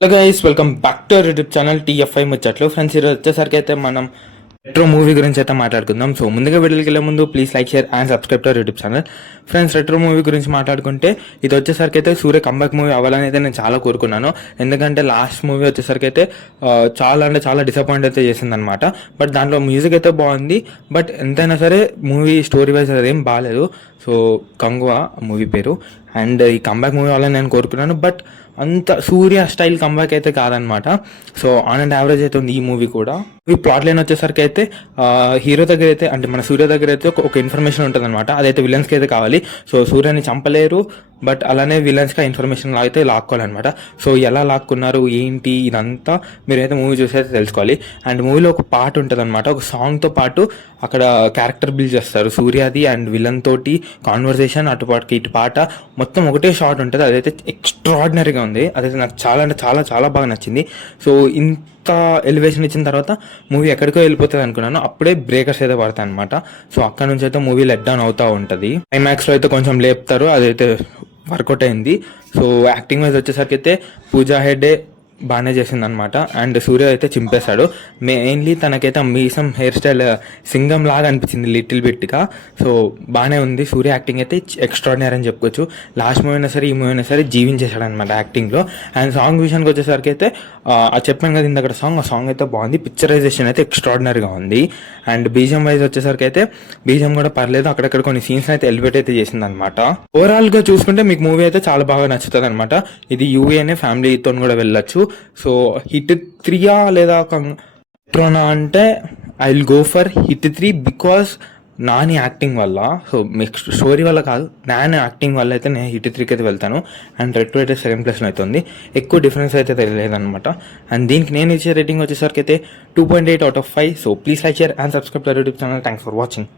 Hello guys, welcome back to our YouTube channel TFI ముచ్చట్లు. Friends, ఈరోజు వచ్చేసరికి అయితే మనం రెట్రో మూవీ గురించి అయితే మాట్లాడుకుందాం. సో ముందుగా వీడియోకి వెళ్ళే ముందు please like, share and subscribe to our YouTube channel. Friends, retro movie గురించి మాట్లాడుకుంటే ఇది వచ్చేసరికి అయితే సూర్య కంబ్యాక్ మూవీ అవ్వాలని అయితే నేను చాలా కోరుకున్నాను. ఎందుకంటే లాస్ట్ మూవీ వచ్చేసరికి అయితే చాలా డిసప్పాయింట్ అయితే చేసిందనమాట. బట్ దాంట్లో మ్యూజిక్ అయితే బాగుంది. బట్ ఎంతైనా సరే మూవీ స్టోరీ వైజ్ అదేం బాగాలేదు. సో కంగువా మూవీ పేరు. అండ్ ఈ కంబ్యాక్ మూవీ అవ్వాలని నేను కోరుకున్నాను. బట్ అంత సూర్య స్టైల్ కంబ్యాక్ అయితే కాదనమాట. సో ఆన్ అండ్ యావరేజ్ అయితే ఉంది ఈ మూవీ కూడా. ఈ ప్లాట్ లైన్ వచ్చేసరికి అయితే హీరో దగ్గర అయితే, అంటే మన సూర్య దగ్గర అయితే ఒక ఇన్ఫర్మేషన్ ఉంటుంది అనమాట. అదైతే విలన్స్కి అయితే కావాలి. సో సూర్యని చంపలేరు, బట్ అలానే విలన్స్కి ఆ ఇన్ఫర్మేషన్ అయితే లాక్కోవాలన్నమాట. సో ఎలా లాక్కున్నారు ఏంటి ఇదంతా మీరైతే మూవీ చూసి అయితే తెలుసుకోవాలి. అండ్ మూవీలో ఒక పాట ఉంటుంది అనమాట. ఒక సాంగ్తో పాటు అక్కడ క్యారెక్టర్ బిల్డ్ చేస్తారు సూర్యాది అండ్ విలన్ తోటి కాన్వర్సేషన్, అటుపాటుకి ఇటు పాట మొత్తం ఒకటే షాట్ ఉంటుంది. అదైతే ఎక్స్ట్రాడినరీగా ఉంది. అదైతే నాకు చాలా అంటే చాలా చాలా బాగా నచ్చింది. సో ఇంత ఎలివేషన్ ఇచ్చిన తర్వాత మూవీ ఎక్కడికో వెళ్ళిపోతుంది అనుకున్నాను. అప్పుడే బ్రేకర్స్ అయితే పడతాయి అనమాట. సో అక్కడ నుంచి అయితే మూవీ లెట్ డౌన్ అవుతూ ఉంటుంది. క్లైమాక్స్లో అయితే కొంచెం లేపుతారు, అదైతే వర్కౌట్ అయింది. సో యాక్టింగ్ వైజ్ వచ్చేసరికి అయితే పూజా హెగ్డే బాగానే చేసింది అనమాట. అండ్ సూర్య అయితే చింపేశాడు. మెయిన్లీ తనకైతే మీసం హెయిర్ స్టైల్ సింగం లాగా అనిపించింది లిటిల్ బిట్గా. సో బాగానే ఉంది. సూర్య యాక్టింగ్ అయితే ఎక్స్ట్రాడినరీ అని చెప్పుకోవచ్చు. లాస్ట్ మూవీ అయినా సరే ఈ మూవీ అయినా సరే జీవించేశాడు అనమాట యాక్టింగ్లో. అండ్ సాంగ్ విషయానికి వచ్చేసరికి అయితే చెప్పాను కదా ఇంత ఆ సాంగ్ అయితే బాగుంది. పిక్చరైజేషన్ అయితే ఎక్స్ట్రాడినరీగా ఉంది. అండ్ బీజం వైజ్ వచ్చేసరికి అయితే బీజం కూడా పర్లేదు. అక్కడక్కడ కొన్ని సీన్స్ అయితే ఎలివేట్ అయితే చేసింది అనమాట. ఓవరాల్గా చూసుకుంటే మీకు మూవీ అయితే చాలా బాగా నచ్చుతుంది అనమాట. ఇది యూఏనే ఫ్యామిలీతో కూడా వెళ్ళొచ్చు. సో హిట్ 3 లేదా ట్రోనా అంటే I will go for hit 3 because Nani acting వల్ల. సో మీకు స్టోరీ వల్ల కాదు, నాని యాక్టింగ్ వల్ల అయితే నేను హిట్ 3కి అయితే వెళ్తాను. అండ్ రెడ్ అయితే సెకండ్ ప్లేస్లో అవుతుంది. ఎక్కువ డిఫరెన్స్ అయితే తెలియలేదన్నమాట. అండ్ దీనికి నేను ఇచ్చే రేటింగ్ వచ్చేసరికి అయితే 2.8 out of 5. So please like, share and subscribe to YouTube channel. Thanks for watching.